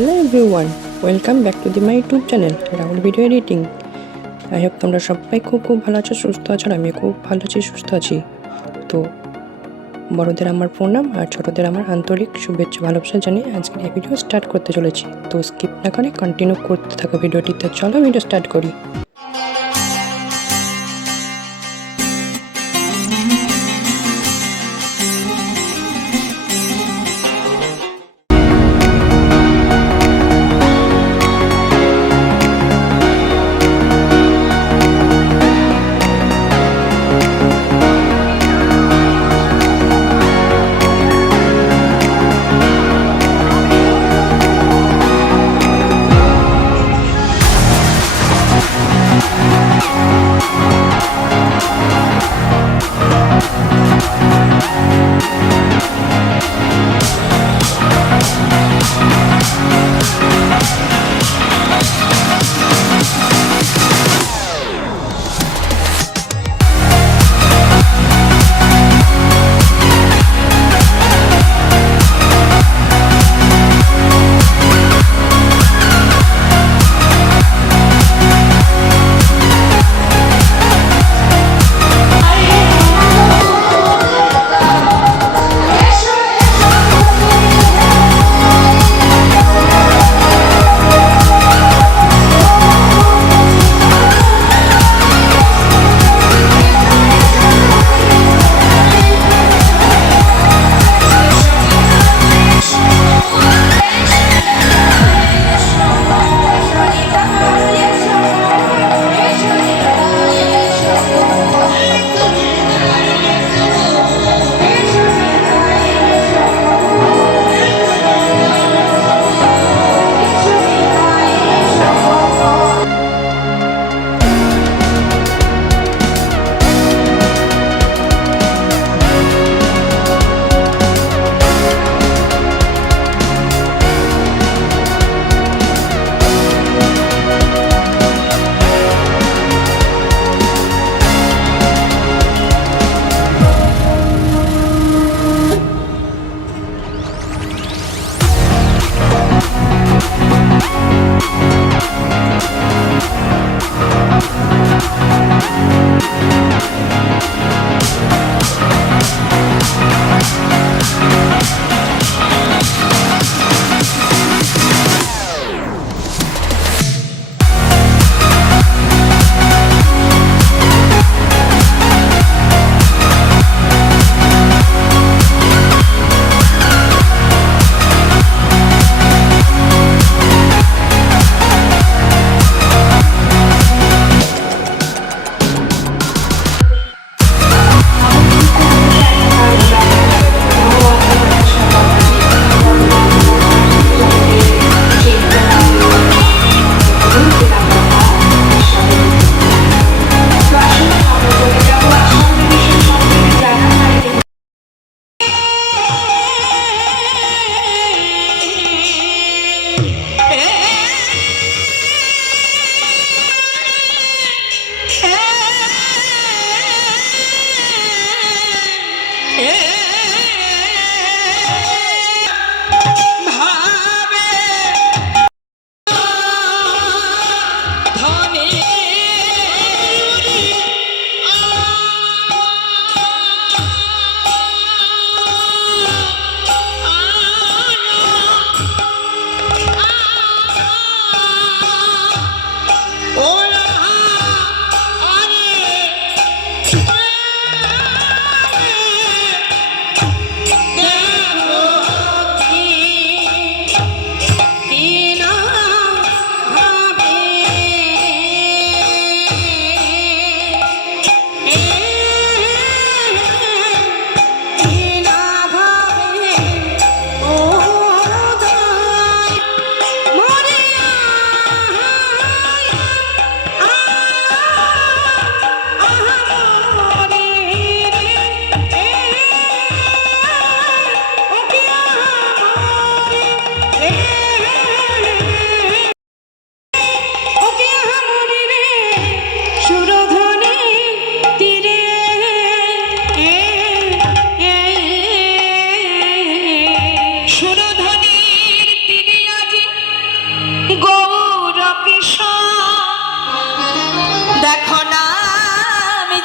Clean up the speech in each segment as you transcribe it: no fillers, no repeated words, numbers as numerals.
Hello everyone, welcome back to my YouTube channel Rahul video editing. I hope তোমরা সবাই খুব ভালো আছো, সুস্থ আছো। আর আমি খুব ভালো আছি, সুস্থ আছি। তো বড়দের আমার প্রণাম আর ছোটদের আমার আন্তরিক শুভেচ্ছা ভালোবাসা জানিয়ে আজকের এই ভিডিও স্টার্ট করতে চলেছি। তো স্কিপ না করে কন্টিনিউ করতে থাকো ভিডিওটিতে। চলো ভিডিও স্টার্ট করি।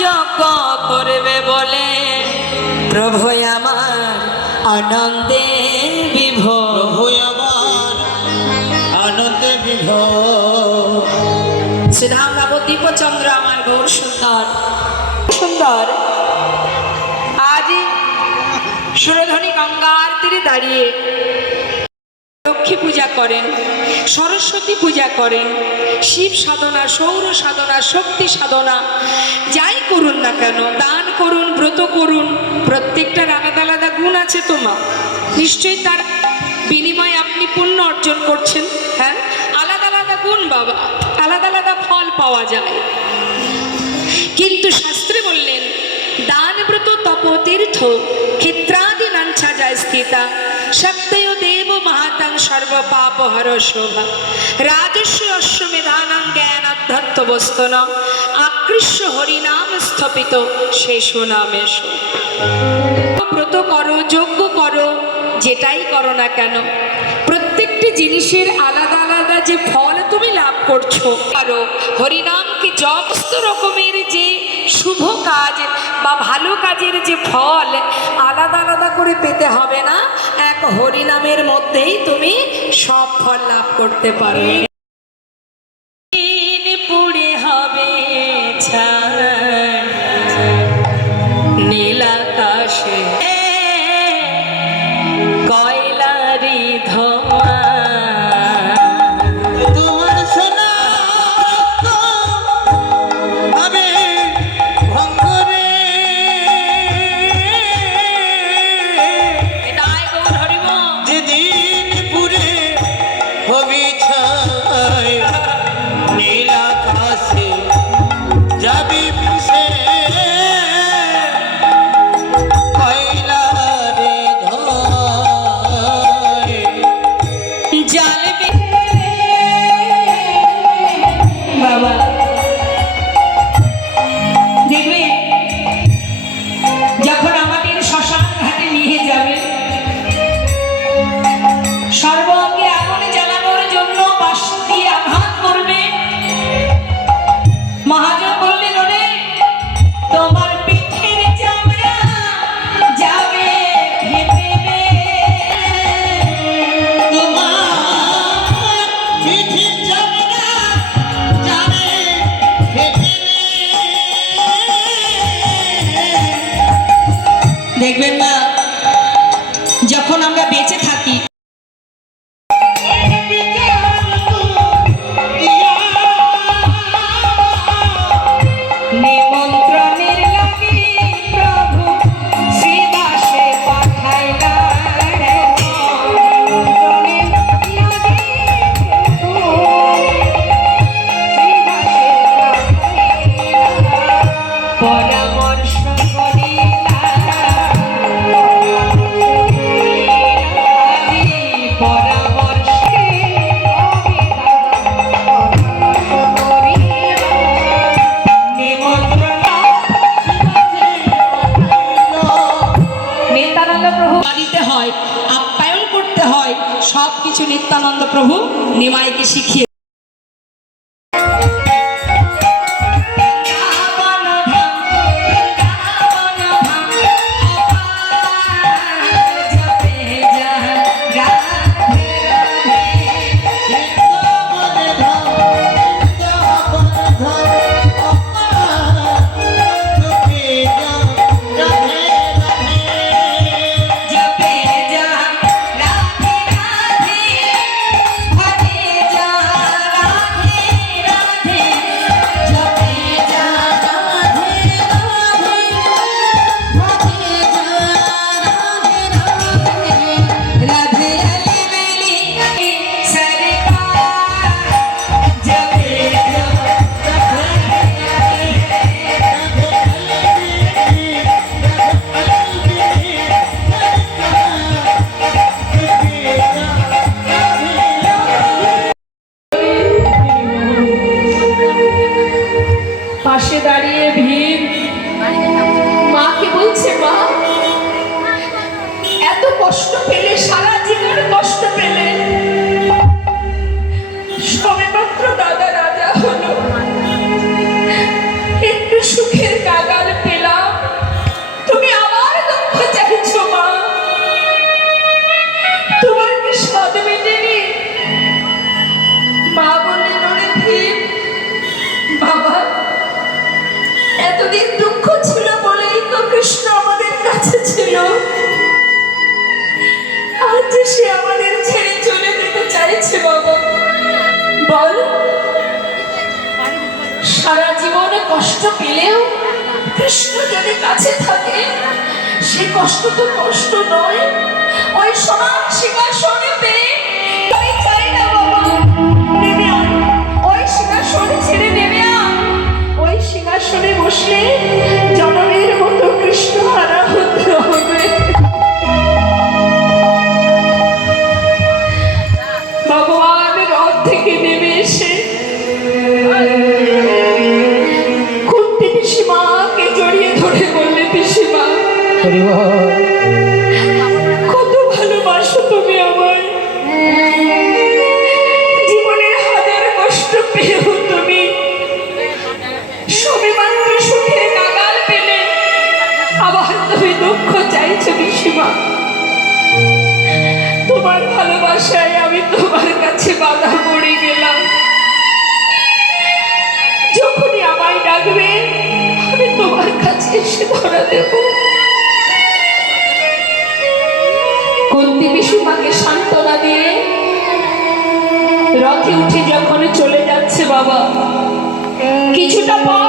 যজ্ঞ করবে বলে প্রভু আমার আনন্দে বিভোর, প্রভু আমার আনন্দে বিভোর। শ্রীধাম নবদ্বীপ চন্দ্র আমার গৌর সুন্দর সুন্দর আজ সুরধনী গঙ্গার তীরে দাঁড়িয়ে লক্ষ্মী পূজা করেন, সরস্বতী পূজা করেন, শিব সাধনা, সৌর সাধনা, শক্তি সাধনা যাই করুন না কেন, দান করুন, ব্রত করুন, প্রত্যেকটার আলাদা আলাদা গুণ আছে তোমার, নিশ্চয়ই তার বিনিময়ে আপনি পুণ্য অর্জন করছেন। হ্যাঁ, আলাদা আলাদা গুণ বাবা, আলাদা আলাদা ফল পাওয়া যায়। কিন্তু শাস্ত্রে বললেন দান ব্রত তপ তীর্থ ক্ষেত্রাদি নাঞ্ছা যায় স্থিতা শক্তয় দেব মহাতাং সর্ব পাপ হর শোভা রাজস্ব অশ্বমেধানাং জ্ঞান অধ্যত্ত বস্তন আকৃষ্য হরিনাম স্থপিত শেষ নামেশ। ব্রত করো, যজ্ঞ করো, যেটাই করো না কেন, প্রত্যেকটি জিনিসের আলাদা আলাদা যে ফল তুমি লাভ করছো। আরো হরিনামকে সমস্ত রকমের যে শুভ কাজ বা ভালো কাজের যে ফল আলাদা আলাদা করে পেতে হবে না, এক হরিনামের মধ্যেই তুমি সব ফল লাভ করতে পারবে। পুড়ে হবে নীল আকাশে কয়লারি ধোঁয়া, তোমার সোনা আমি ভঙ্গরে এটাই গৌর হরিবল। যেদিন পুরে হবি ছাই নীল আকাশে যাবি পিছে কয়লারে ধরে। জ্বালবে বাবা, দেখবে যখন আমাদের শ্মশান ঘাটে নিয়ে যাবে, সর্বাঙ্গে আগুন জ্বালানোর জন্য বাঁশ দিয়ে আঘাত করবে। মহাজন বললেন ওরে তোমার পিঠের চামড়া যাবে ভেবে, তোমার পিঠির চামড়া যাবে ফেটে। দেখবেন না যখন আমরা বেঁচে থাকি নিমন্ত্রণের লাগি প্রভু শ্রীদাসে পাঠাইলা, নিমন্ত্রণের লাগি প্রভু শ্রীদাসে পাঠাইলা, পরামর্শ করিলা পরামর্শে নিত্যানন্দ প্রভু দিতে হয়, আপ্যায়ন করতে হয়, সব কিছু নিত্যানন্দ প্রভু নিমাইকে শিখিয়ে। জপে যা রাধে রাধে ভজে যা বল, সারা জীবনে কষ্ট পেলেও কৃষ্ণ যদি কাছে থাকে, সে কষ্ট তো কষ্ট নয়। ওই সোনার সিংহাসনে পেয়ে তাই চাই না বাবা, নেমে আয়, ওই সিংহাসনে ছেড়ে নেমে আয়। ওই সিংহাসনে বসলে জনমের মতো কৃষ্ণ হারা হতে হবে। ভগবান রথ থেকে নেমে এসে কুন্তি পিসিমাকে জড়িয়ে ধরে বললে, পিসিমা কত ভালোবাসো তুমি আমায়, জীবনের হাজার কষ্ট পেয়েও তুমি সবেমাত্র সুখের নাগাল পেলে আবার তুমি দুঃখ চাইছো। পিসিমা, তোমার ভালোবাসায় আমি তোমার কাছে বাধা পড়ে গেলাম। যখনই আমায় ডাকবে আমি তোমার কাছে এসে ধরা দেব। কুন্তি পিসিমাকে সান্ত্বনা দিয়ে রথে উঠে যখন চলে যাচ্ছে বাবা, কিছুটা পথ